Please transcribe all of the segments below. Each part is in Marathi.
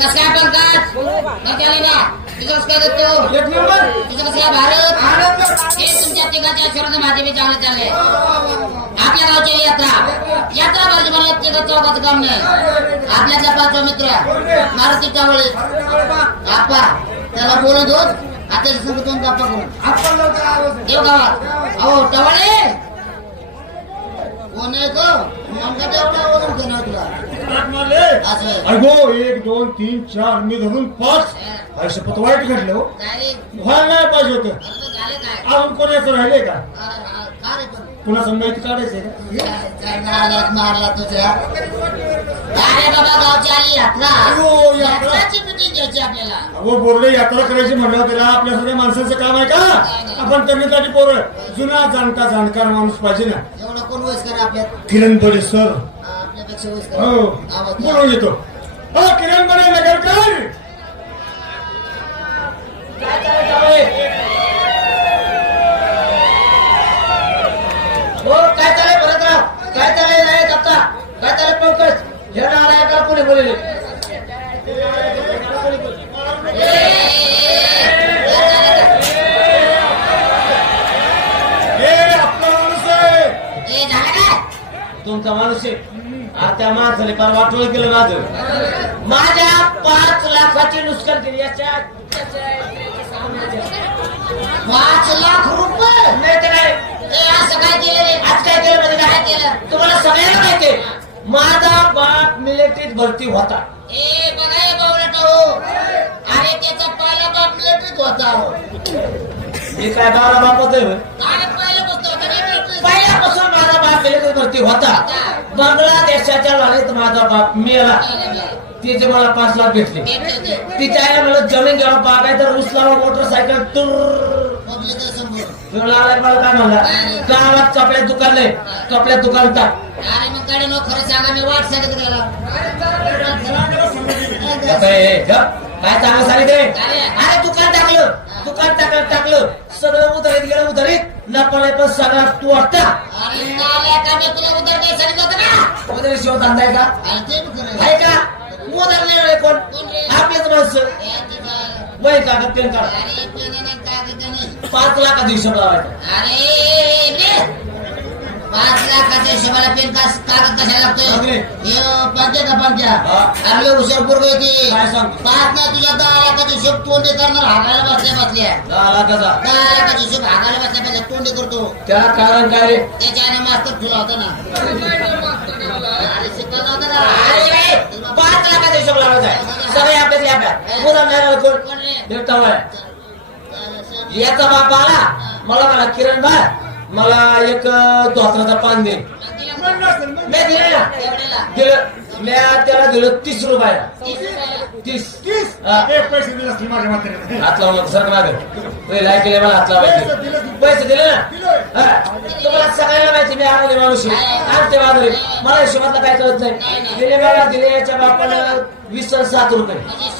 कसा काय पंकज नाही कसं काय देतो एक भारत. हे तुमच्या तिघाच्या शरद माध्यमी चांगलं आपल्या गावची यात्रा. यात्रा पाहिजे मला काम नाही. आपल्यातला पाचवा मित्र मारुती टावळे आप्पा त्याला बोलत होत आता संग गप्पा करून देव गावात. अहो टवळे कोण आहे गो नेमका तेवढा वजन घेणार तुला. असं. आहे. अगो एक दोन तीन चार मी धरून पाच. काय शपथ वाईट घडलं हो. व्हायला नाही पाहिजे होतं. असं झालं काय? अजून कोणाचं राहिले का? अरे, अरे, का रे पण? कुणाचं माहिती काढायचंय का? काय मारला मारला तुझ्या. अरे बाबा गावची आली यात्रा. अयो, यात्रा. यात्राची मिटिंग घ्यायची आपल्याला? यात्रा करायची म्हणलं त्याला आपल्या सगळ्या माणसाचं काम आहे का? आपण करण्यासाठी पोरं. जुना जाणता जाणकार माणूस पाहिजे ना. कोण वयस्कर किरण बडे सर आपल्यापेक्षा वयस्कर हो आवाज. बोलून येतो हो किरण बडे नगरकर. हो काय भरतराव काय चालय नाही दत्ता काय पंकज? हे का कोणी बोलले? ए, हे तुमचा माणूस आहे. त्या माणसाने फार वाटोळ केलं माझं माझ्या पाच लाखाची नुकसान केली याच्या पाच लाख रुपये? नाही तर नाही. असं काय केलं आज काय केलं म्हणजे काय केलं? तुम्हाला सगळ्यांना माहिती. माझा बाप मिलिटरीत भरती होता. ए बघा हे अरे त्याचा पहिला बाप मिलिटरीत होता. मी काय बारा बापच आहे. पहिल्यापासून मिलिटरीत भरती होता. बांगलादेशाच्या लढाईत माझा बाप मेला. तिचे मला पाच लाख भेटले. तिच्या आईला मला जमीन बागायचा ऊस लावा मोटरसायकल. आहे समोर. मला काय म्हणला गावात कपड्यात दुकान नाही कपड्यात दुकान टाक. काय चांगलं सांगितले अरे. दुकान टाकलं दुकान टाकलं टाकलं. सगळं उधरीत गेलं उधरीत नपळे पण सगळा तू वाटता का उधरी शिव धंदा आहे का? आहे का? उधर नाही मिळेल कोण आपलेच माणसं? वय कागद पेन काढ. पाच लाखाचा हिशोब लावायचा. पाच लाखाच्या हिशोबाला पेन का कागद कशाला लागतोय. हे पंक्या का. अरे लय हुशार पोरग येते? पाच नाही तुझ्या दहा लाखाचा हिशोब तोंडे करणार हागायला बसल्या बसल्या. दहा लाखाचा? दहा लाखाचा हिशोब हागायला बसल्या बसल्या तोंडे करतो. त्याला कारण काय रे? त्याच्या आईने मास्तर ठेवला होता ना. अरे होता ना. पाच लाखाचा हिशोब लावायचा सगळे आपल्या. मुलं नाही राहिलं कोण? कोण रे? भेटता वय याचा बाप आला. मला म्हणा किरण भाई मला एक धोत्राचा पान दे. मी दिले. ना दिलं मी त्याला दिलं तीस रुपयाला तीस. तीस? पैसे दिले असतील माझ्या म्हाताऱ्याने हात लावून सर मागे. पहिले लाय केले मला हात लावायचे. पैसे दिले ना. तुम्हाला सगळ्यांना माहिती मी आनंदी माणूस आहे. आमच्या बाजूने मला हिशोबातलं काय कळत नाही. दिले मला दिले याच्या बापानं वीस सात रुपये. म्हणजे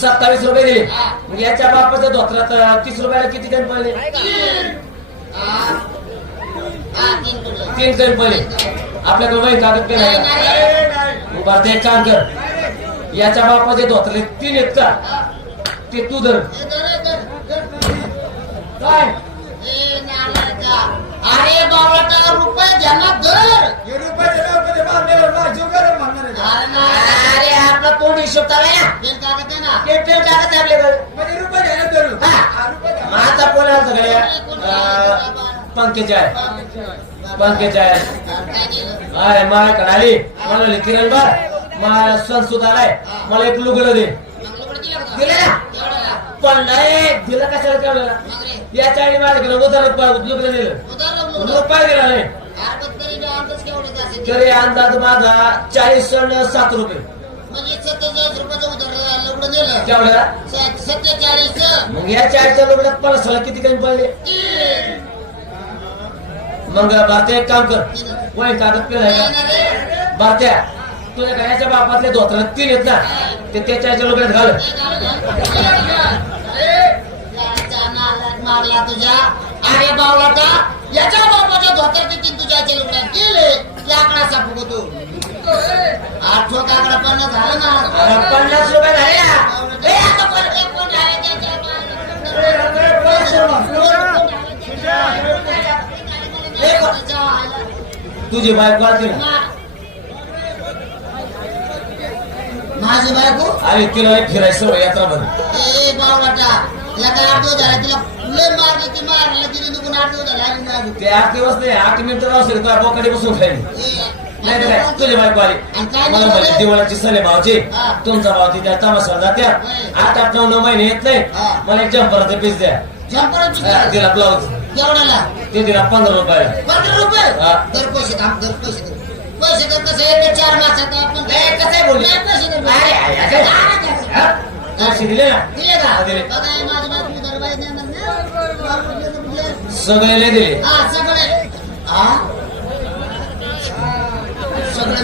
सत्तावीस रुपये दिले रुपये याच्या बापाच्या धोत्रात तीस रुपयाला किती कण पडले? तीन कण पडले आपल्याकडे वही कागद पेन आहे. बरं ते काम कर याच्या बापाचे धोत्रे तीन आहेत का ते तू धर. काय. अरे बावळटा रुपये ध्यानात धर. रुपये दिले होते ते बांधलेलं ना, जीव गरम म्हणणार आहे का? अरे ना. तोंड हिशोब चालला ना ना. ते टाकत आपल्याकडे म्हणजे रुपये घ्यायला धरू. हा. हा, रुपये द्या. आता सगळ्या पंकजा आहे पंकजा आहे अरे काय केलं? अरे माझ्याकडे आली मला म्हणली, किरण बर मला सण सुद्धा आलाय मला एक लुगडं दे मग लुगडं दिलं का? दिलं ना तेवढ्याला. पण नाही दिलं कशाला तेवढ्याला मग रे, याच्या लुगडं दिलं लुगडं. रुपये दिला नाही तरी बी अंदाज केवढे असेल? तरी अंदाज माझा चाळीस आणि सात रुपये म्हणजे सत्तेचाळीस रुपयाचं उधार लुगडं दिलं सत्तेचाळीस मग या चाळीसच्या लुगड्यात पन्नासाला किती कमी पडले? मग भारतीय एक काम कर. वय कागद आहे का भारत्या तुझ्या घराच्या बापातले धोत्रात तीन येत ना? ते त्याच्या लुगड्यात घाल. मारला तुझ्या. अरे बावलाटा याच्या बापाच्या धोतर तीन तुझ्या लुगड्यात गेले? लाकडा सापू तू. आठवं काकडा पन्नास झालं ना? पन्नास रुपये झाले तुझी बायको ना माझी बायको? अरे तिला फिरायचं यात्रा मध्ये ए बावटा. तिला काय आठ दिवस झाला? तिला लय मारली ती मारली तिने झाले. ते आठ दिवस नाही आठ मिनिटं असेल तुला बोकडे बसून खायली नाही नाही, नाही. तुझी बायको आली. मला बोलले? दिवाळाची सले भावची. तुमचा भाव तिच्या तमाशा जात्या. आठ आठ नऊ नऊ महिने येत नाही. मला एक जम्पराचा पीस द्या. दिला ब्लाऊज एवढ्याला? ते दिला पंधरा रुपयाला. पंधरा रुपये. दर पैसे थांब दर पैसे दर पैसे दर कसं येते चार मासात आपण कसं बोलली? पैसे. हा? दिले ना? दिले का? दिले. ना? सगळे दिले. हा सगळे.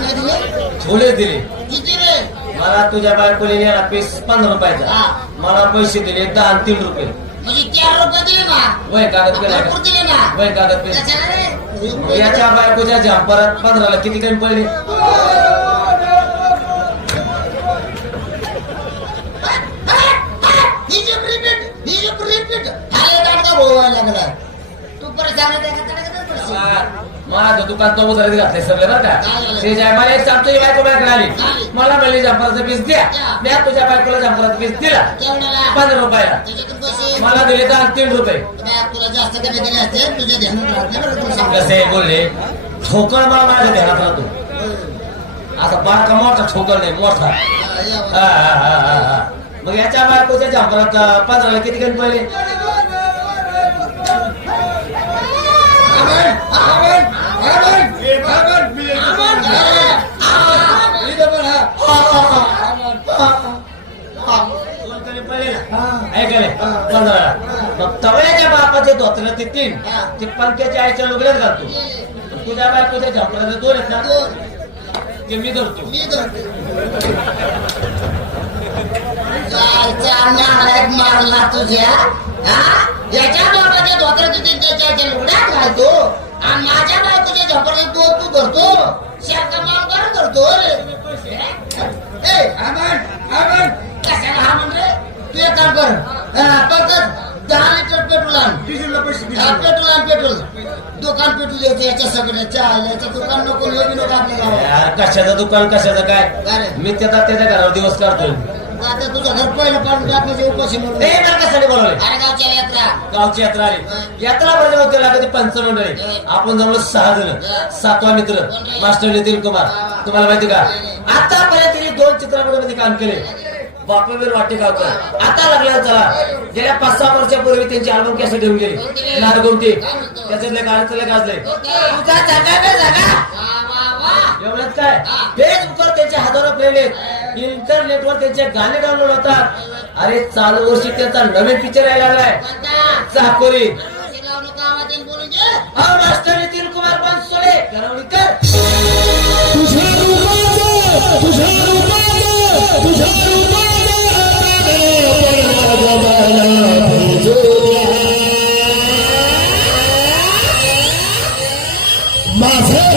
नाही दिले? थोडे दिले. किती रे? मला तुझ्या बायकोने नेला पीस पंधरा रुपयाचा हा. मला पैसे दिले दहा आणि तीन रुपये. म्हणजे चार रुपये दिले ना? वय कागद पेन आहे. भरपूर का? दिले ना? वय कागद पेन. त्याच्यानं रे, मग याच्या बायकोच्या जम्परात पंधराला किती कमी पडले? रिपीट रिपीट हा लागला तू परत सांगत आहे का त्याला किती पैसे? माझं दुकान तो उधारीत घातलंय सगळे बरं का? ते मला एक सांग तुझी बायको माझ्याकडे आली. मला म्हणली जम्पराचा पीस द्या. मी तुझ्या बायकोला जम्पराचा पीस दिला? पंधरा रुपयाला पैसे मला दिले दहा आणि तीन रुपये सांगतो. कसे बोलले ठोकर मला माझ्या ध्यानात राहतो आता बारका मोठा ठोकर नाही मोठा हा. हा, हा, हा, हा, हा. मग याच्या बायकोच्या अं, पंधराला किती कमी पडले तवळ्याच्या बापाचे धोत्र ते तीन ते पंख्याच्या आईच्या लुगड्यात घालतो तुझ्या बायकोच्या जम्पराचे दोन आहेत ना ते मी धरतो मी धरतो. मारला तुझ्या याच्या बापाच्या बाबाच्या ते तीन त्याच्या आईच्या लुगड्यात घालतो आणि माझ्या बायकोच्या झोपड्यात तो तू धरतो शेरका मांगर धरतो रे. ए, आमन, आमन. कशाला हा म्हण रे? तू एक काम कर हा, फक्त दहा लिटर पेट्रोल आण डिझेलला पैसे हा, दिले. पेट्रोल आण पेट्रोल दुकान पेट्रोल याचं याच्या सगळ्याच्या याचं दुकान नको नको आपल्या गावात यार कशाचं दुकान कशाचं काय काय रे? मी त्याचा त्याच्या घरावर दिवस काढतोय आता तुझं घर पहिलं पाडून उपाशी म्हणून ए मला कशाने बोलवले अरे गावच्या यात्रा. गावची यात्रा आली. यात्रा भरली होती लागते पंचमंडळी. आपण जमलो सहा जण. सातवा मित्र. मास्टर नितीन कुमार तुम्हाला माहिती का? आतापर्यंत तिने दोन चित्रपटामध्ये काम केले. बापवीर वाटेगावकर आता लागला चला गेल्या पाच सहा वर्षापूर्वी त्यांची अल्बम कॅसेट घेऊन गेली. नारगोमती त्याच्यातले गाण्यातले गाजले तुझा जागा एवढंच काय? फेसबुकवर त्यांचे हजारो प्रेम आहेत इंटरनेटवर त्यांचे गाणे डाउनलोड होतात. अरे चालू वर्षी त्यांचा नवीन पिक्चर यायला लागलाय. चाकोरी. मास्टर नितीन कुमार बनसोडे. करवणीकर तुझ्या रूपाचं तुझ्या रूपाचं तुझ्या माझं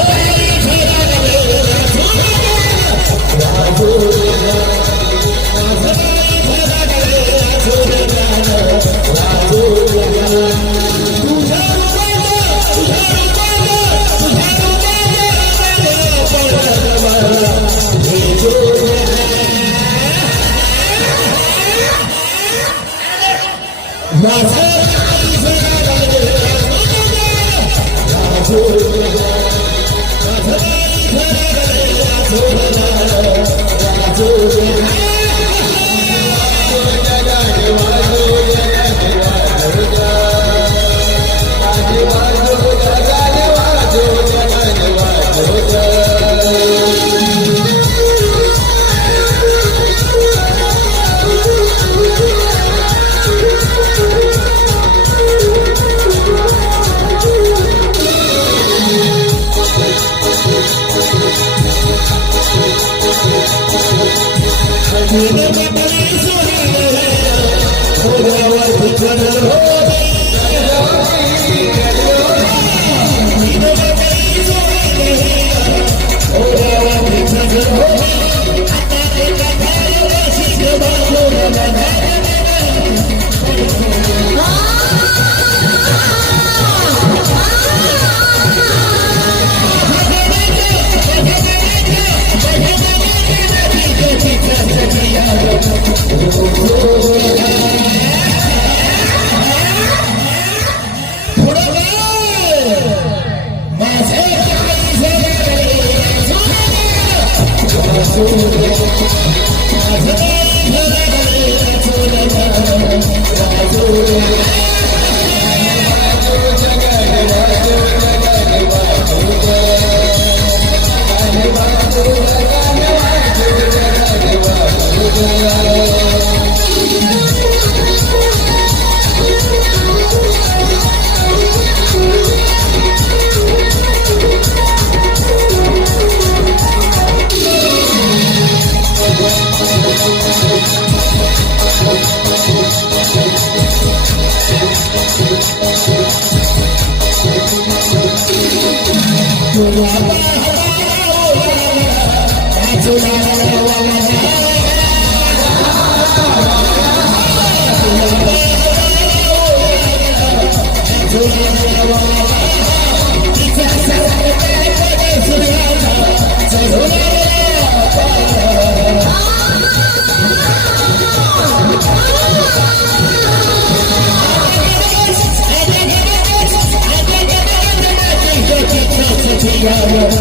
Oh, yeah.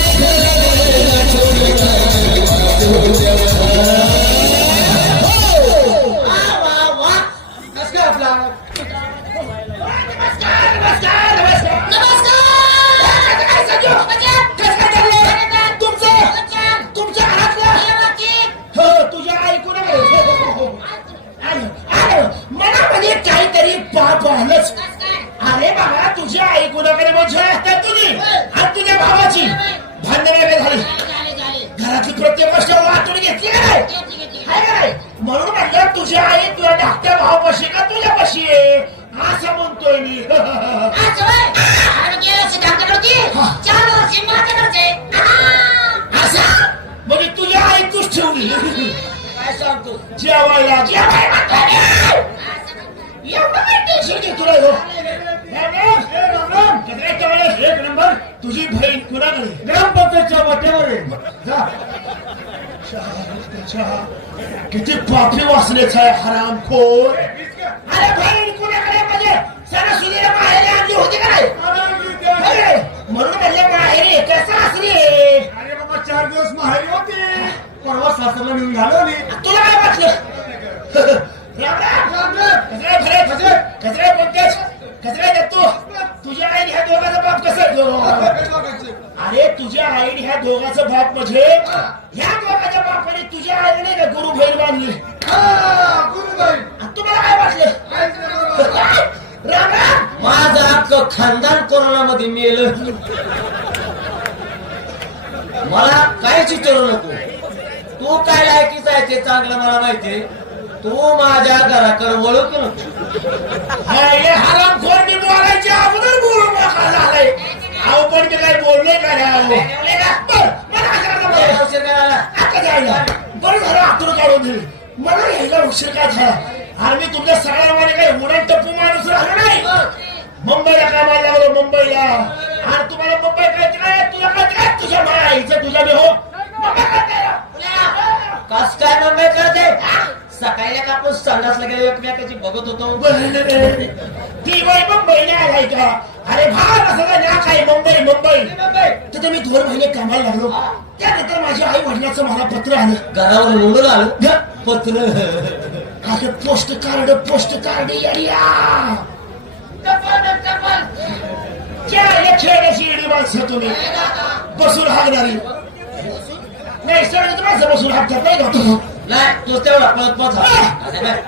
मनामध्ये काहीतरी पाप आलंच. अरे बाबा तुझ्या ऐकून वगैरे म्हणजे तुझी आणि तुझ्या भावाची. भांडण झाली. घरातली प्रत्येक गोष्ट वाटून घेतली का नाही? हाय का नाही? म्हणून म्हटलं तुझ्या आई तुझ्या धाकट्या भावापाशी का तुझ्यापाशी आहे? असं म्हणतोय मी. असं म्हणजे तुझ्या आई तूच ठेवली. काय सांगतो? जेवायला. जेवायला एवढं काय टेन्शन घे तुला एक नंबर तुझी बहीण कुणाकडे ग्रामपंचायतच्या वाट्यावर आहे किती पापी वासनेच आहे हरामखोर अरे बहीण कुणाकडे म्हणजे सणासुदीला माहेरी आणली होती का नाही म्हणून म्हणजे माहेरी कसं असली अरे बाबा चार दिवस माहेरी होती परवा सासरला नेऊन घालवली तुला काय वाटलं? कचरे भरे कचरे कचरे पंकज कचरे देतो तुझ्या आईने ह्या दोघांचा बाप कसा अरे तुझ्या आईने ह्या दोघांचा बाप म्हणजे ह्या दोघांच्या बापाने तुझ्या आईने का गुरु बहीण बांधली तुम्हाला काय वाटलं राम माझं अख्खं खानदान कोरोनामध्ये मेलं. मला काहीच विचारू नको. तू काय लायकीच आहे ते चांगलं मला माहितीये तू माझ्या घराकडे वळू की नको हराम खोर मी बोलायच्या अगोदर बोलू मोकळा झालाय. अहो पण मी काय बोललोय का रे अहो? मला उशीर काय झाला? आता जायला बरं झालं आतून काढून दिली. मला यायला उशीर काय झाला? आणि मी तुमच्या सगळ्यामध्ये काही उडण टप्पू माणूस राहिलो नाही. मुंबईला कामाला लागलो? मुंबईला. आणि तुम्हाला मुंबई कळते काय तुला काय तुझ्या माईचं तुझ्या मी हो? कस काय मुंबई कळते सकाळी का आपण संडासला गेलो एकमेकाची बघत होतो. ती बाई मुंबईला आलाय का? अरे भाव सगळं नाक आहे मुंबई मुंबई. तिथे मी दोन महिने कामाला लागलो. त्यानंतर माझ्या आई वडिलाचं मला पत्र आलं. घरावर निवडून आलो पत्र. अरे पोस्ट कार्ड पोस्ट कार्ड खेळायला खेळण्याची येडी माणसं तुम्ही. बसून हागणारी. नाही सर माणसं बसून हागतात नाही का? नाही तो तेवढा पळत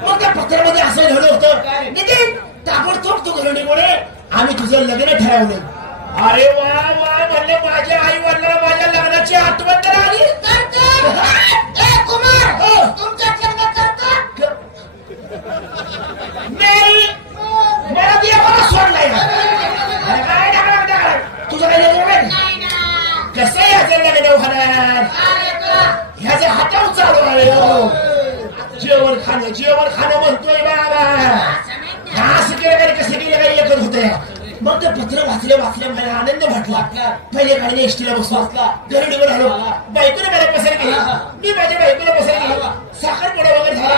मग त्या पत्रामध्ये असं लिहिलं होतं. नितीन ताबडतोब तू आम्ही तुझं लग्न ठरवलं. अरे वा वा म्हणले माझ्या आई वडिलांना माझ्या लग्नाची आठवण तर आली. ए कुमार हो. तुमच्या लग्न करतात नाही मला देवाला सोडलाय. तुझं लग्न कसं याचं लग्न होणार? हातावर चालू हो. जेवण खाणं म्हणतोय बाबा. असं केलं काय कसं केलं काय एकच होत. मग ते पत्र वाचलं वाचलं मला आनंद वाटला. पहिले गाडीने एसटीला बसलो घरी निघून आलो. बायकोने मला पसंत केली. मी माझ्या बायकोला पसंत केली. साखरपुडा वगैरे झाला.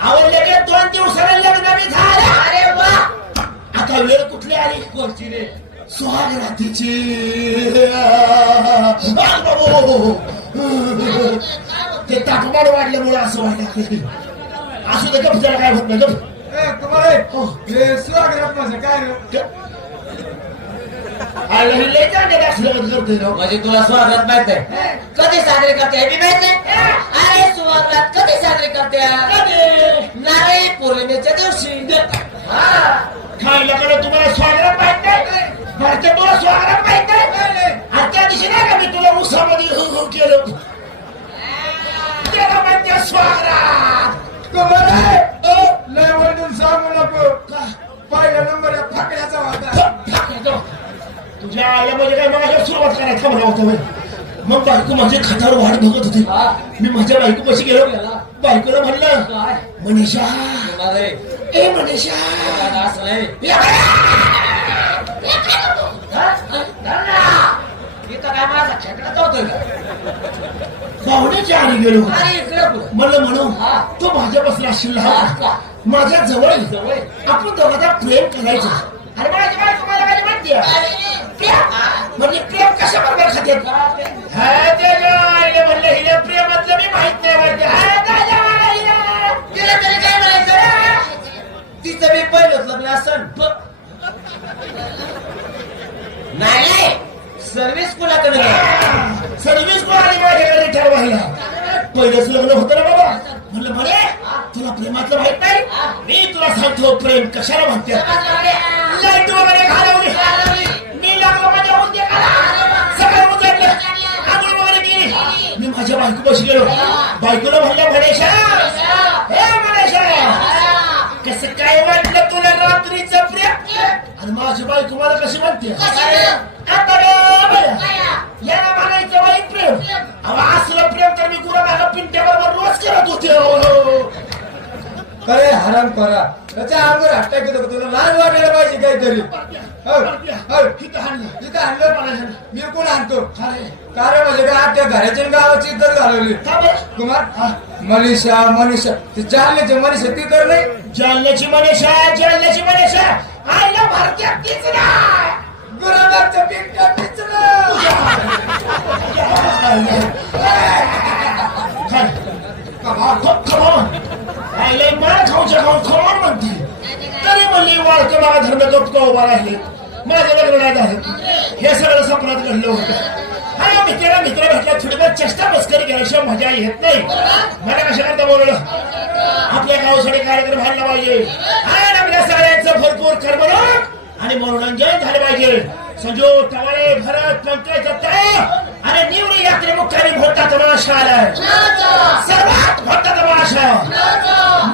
आवडले की? दोन दिवसाला लग्न मी झालं. अरे वा! आता वेळ कुठली आली? कोणची रे! सुहाग रात्रीची. ते तापमान वाढल्यामुळे असं वाटलं असू दे गप त्याला काय होत नाही गप. हो. म्हणजे तुला स्वागत माहीत आहे? कधी साजरी करते हे बी माहीत नाही. अरे स्वागत कधी साजरी करते? नारळी पौर्णिमेच्या दिवशी. हा. खायला कडे तुम्हाला स्वागत माहीत भारतात तुला स्वागत माहीत नाही. आणि त्या दिवशी नाही का मी तुला उसामध्ये हु हु केलं त्याला म्हणते स्वागत का? तुझ्या आईला म्हणजे काय माझ्या सुरुवात करायचं थांबला होतं मग बायको माझ्या खात्यावर वाट बघत होती मी माझ्या बायको कशी गेलो बायकोला म्हणलं काय? मनीषा ए मनीषा असं काय माझा खेकडा होतोय का पाहुण्याच्या आधी गेलो म्हणलं म्हणून. तो माझ्या बसला असशील हा हा. का? माझ्या जवळ. आपण दोघांचा प्रेम करायचं मला म्हणजे प्रेम कशा बरोबर खात्यात म्हणलं हिने प्रेमातलं मी माहीत नाही. तिला तरी काय म्हणायचं? तिचं मी पहिलंच लग्न असन. नाही सर्व्हिस कुणाकडे. सर्व्हिस कोण आली माझ्याकडे ठरवायला? पहिलंच लग्न होतं ना बाबा. म्हणलं बरे तुला प्रेमातलं माहीत नाही? मी तुला सांगतो प्रेम कशाला म्हणते लाइट वगैरे घालवली. मी लागलो माझ्या उद्योगाला सगळं आंघोळ वगैरे केली. मी माझ्या बायको बशी गेलो. बायकोला म्हणलं म्हणेशा हे म्हणेशा कसं काय वाटलं तुला रात्रीचं आणि माझी बायको मला कशी म्हणते. याला म्हणायचं वाईट प्रेम. असलं प्रेम तर मी गुरा मागा पिंट्याबरोबर रोज करत होते हो. करे हराम करा त्याच्या अंगावर हट्टा केलं तुला लहान वाटायला पाहिजे काहीतरी. हो, हो. तिथं आणलं मी कोण आणतो अरे, कारण म्हणजे काय? आपल्या घराच्या गावाची इज्जत घालवली? कुमार मनीषा मनीषा. ती जालन्याची मनीषा ती तर नाही. जालन्याची मनीषा जालन्याची मनीषा. आईला भारतीय तीच मार खाऊच्या खाऊन खमॉन म्हणते. तरी म्हणली वाळके मला धर्म गप्प उभा राहिले. माझं लग्न नाही झालं. हे सगळं सपनात घडलं होतं. हा मित्राला मित्र भेटला थोडीफार चेष्टा मस्करी केल्याशिवाय मजा येत नाही. मला कशा करता बोललं आपल्या गावासाठी कार्यक्रम व्हायला पाहिजे. आणि भरपूर करमणूक आणि मनोरंजन झालं पाहिजे. संजू टवाळे भरत पंकज दत्ता आणि निवडी यात्रे मुख्याने भोटा तमाशा आलाय सर्वात भोटा तमाशा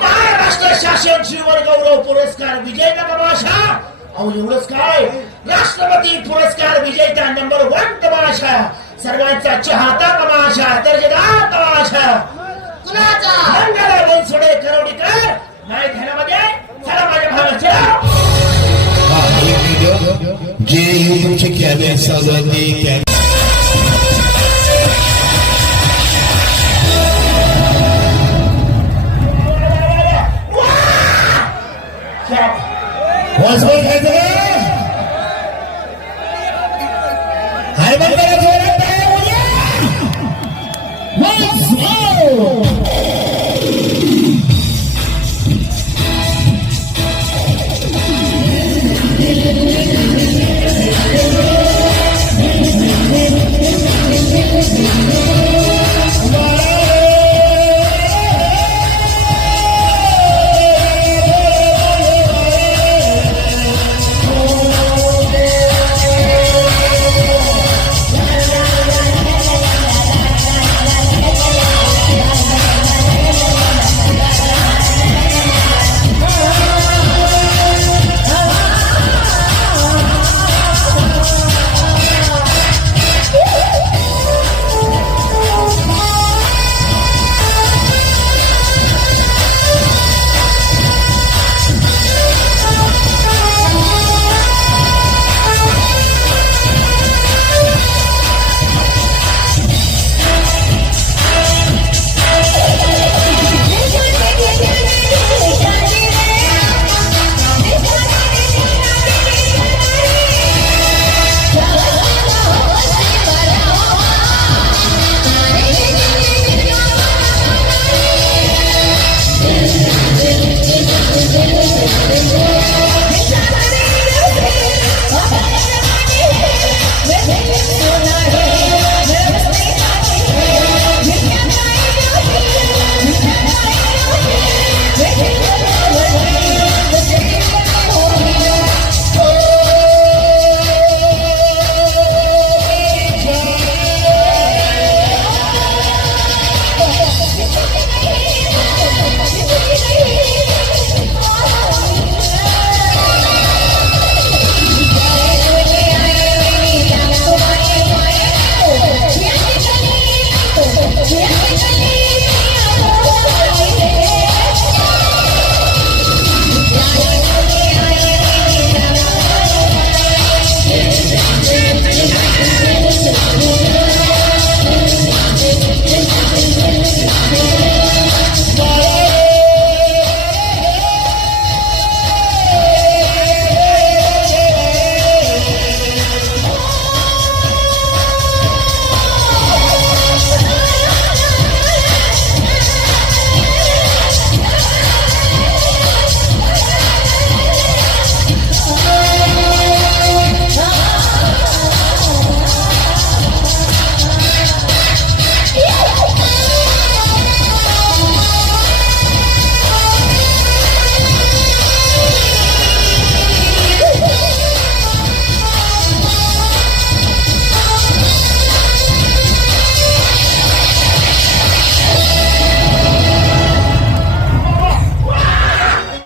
महाराष्ट्र शासन जीवन गौरव पुरस्कार विजेता तमाशा अहो एवढंच काय? राष्ट्रपती पुरस्कार विजेता नंबर वन तमाशा सर्वांचा चाहता तमाशा दर्जेदार तमाशा कुणाचा मंगला बनसोडे करवडीकर नाही धन्यवाद चला माझ्या भागात चला हा एक व्हिडिओ जे युट्यूबचे कॅमेरे चालू ते कॅमेरे चला. वाजवत आहे